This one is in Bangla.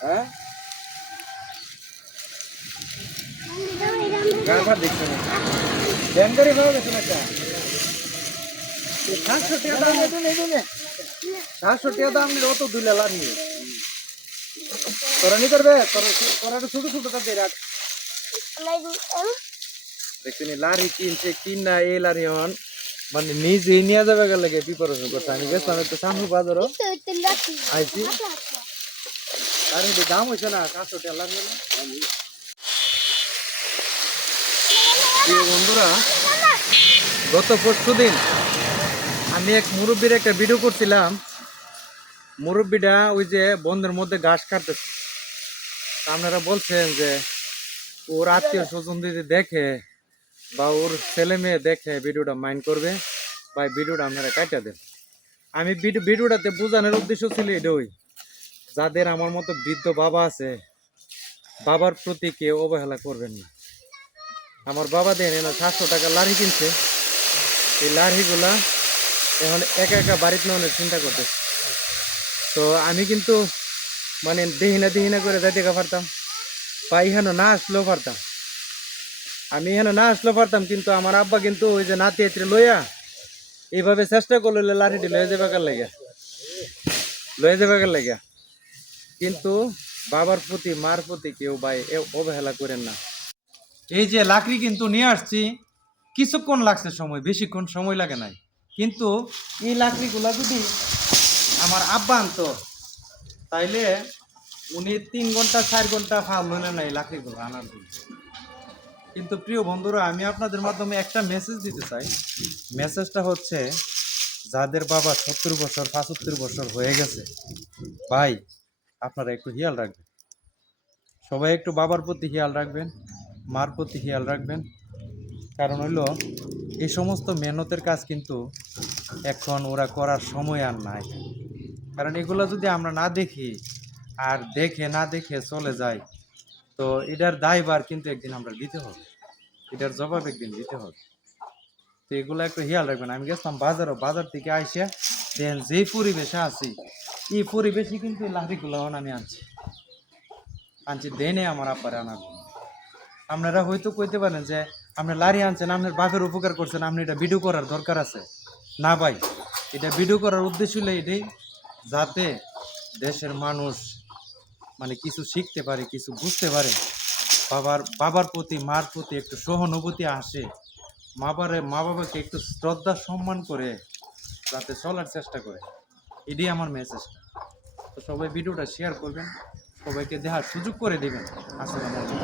হ্যাঁ? গাড়ি দেখছ না ব্যাংকারি ভাবে গেছো না সাতশো টাকা দাম সাতশো টাকা দাম নিলে অত দুলে লারি তোরা নি করবে? তোরা ছোট ছোট কাটে রাখ। দেখছিনি লারি কিনছে কিন না এই লারি হন। মানে নিজে নিয়ে যাবে গেলে প্রিপারেশন করছে আমি গেছিলাম একটু সামনে বাজারও। আইছি। আরে এটা দাম হয়েছে না লাগবে না। বন্ধুরা, গত পরশু দিন আমি এক মুরব্বীর একটা ভিডিও করছিলাম। মুরব্বীটা ওই যে বন্ধের মধ্যে ঘাস কাটতেছে। আপনারা বলছেন যে ওর আত্মীয় স্বজন যদি দেখে বা ওর ছেলে মেয়ে দেখে ভিডিওটা মাইন্ড করবে, বা এই ভিডিওটা আপনারা কাটা দেন। আমি ভিডিও ভিডিওটাতে বোঝানোর উদ্দেশ্য ছিল এটাই। যাদের আমার মতো বৃদ্ধ বাবা আছে, বাবার প্রতি কেউ অবহেলা করবেন না। আমার বাবা দেন না সাতশো টাকা লারি কিনছে। এই লারিগুলা এখন একা একা বাড়িতে নেওয়ার চিন্তা করতেছে। তো আমি কিন্তু মানে দেহিনা দেহিনা করে যাই যাইতে পারতাম। বা এখানে না আসলেও পারতাম। আমি এখানে না আসলেও পারতাম, কিন্তু আমার আব্বা কিন্তু ওই যে নাতি এত্রে লইয়া এইভাবে চেষ্টা করলে লাঠিটি লয়ে যাবে কার লেগে লয়ে যাবে কার লেগে কিন্তু বাবার প্রতি, মার প্রতি কেউ ভাই অবহেলা করেন না। এই যে লাকড়ি কিন্তু নিয়ে আসছি, কিছুক্ষণ লাগছে সময়, বেশিক্ষণ সময় লাগে নাই। কিন্তু এই লাকড়িগুলা যদি আমার আব্বা আনতো, তাইলে উনি তিন ঘণ্টা, চার ঘণ্টা ফাল না নাই লাকড়িগুলো আনার জন্য। কিন্তু প্রিয় বন্ধুরা, আমি আপনাদের মাধ্যমে একটা মেসেজ দিতে চাই। মেসেজটা হচ্ছে, যাদের বাবা সত্তর বছর, পঁচাত্তর বছর হয়ে গেছে, ভাই আপনারা একটু খেয়াল রাখবেন। সবাই একটু বাবার প্রতি খেয়াল রাখবেন, মার প্রতি খেয়াল রাখবেন। কারণ হইল এই সমস্ত মেহনতের কাজ কিন্তু এখন ওরা করার সময় আর নাই। কারণ এগুলো যদি আমরা না দেখি আর দেখে না দেখে চলে যাই, তো এটার দায়ভার কিন্তু একদিন আমরা দিতে হবে। এটার জবাব একদিন দিতে হবে। তো এগুলো একটু খেয়াল রাখবেন। আমি গেছিলাম বাজারও, বাজার থেকে আইসে দেন যেই পরিবেশে আছি এই পরিবেশে কিন্তু লাঠিগুলো আমি আনছি। আনছি, দেনে আমার আপারে আনার জন্য। আপনারা হয়তো কইতে পারেন যে, আপনি লারি আনছেন, আপনার বাপের উপকার করছেন, আপনি এটা ভিডিও করার দরকার আছে। না ভাই, এটা ভিডিও করার উদ্দেশ্য হলো এটাই, যাতে দেশের মানুষ মানে কিছু শিখতে পারে, কিছু বুঝতে পারে। বাবার বাবার প্রতি, মার প্রতি একটু সহানুভূতি আসে। মা বাবারে, মা বাবাকে একটু শ্রদ্ধা, সম্মান করে যাতে চলার চেষ্টা করে। এটাই আমার মেসেজ তো সবাই ভিডিওটা শেয়ার করবেন, সবাইকে দেখার সুযোগ করে দেবেন। আসসালামু আলাইকুম।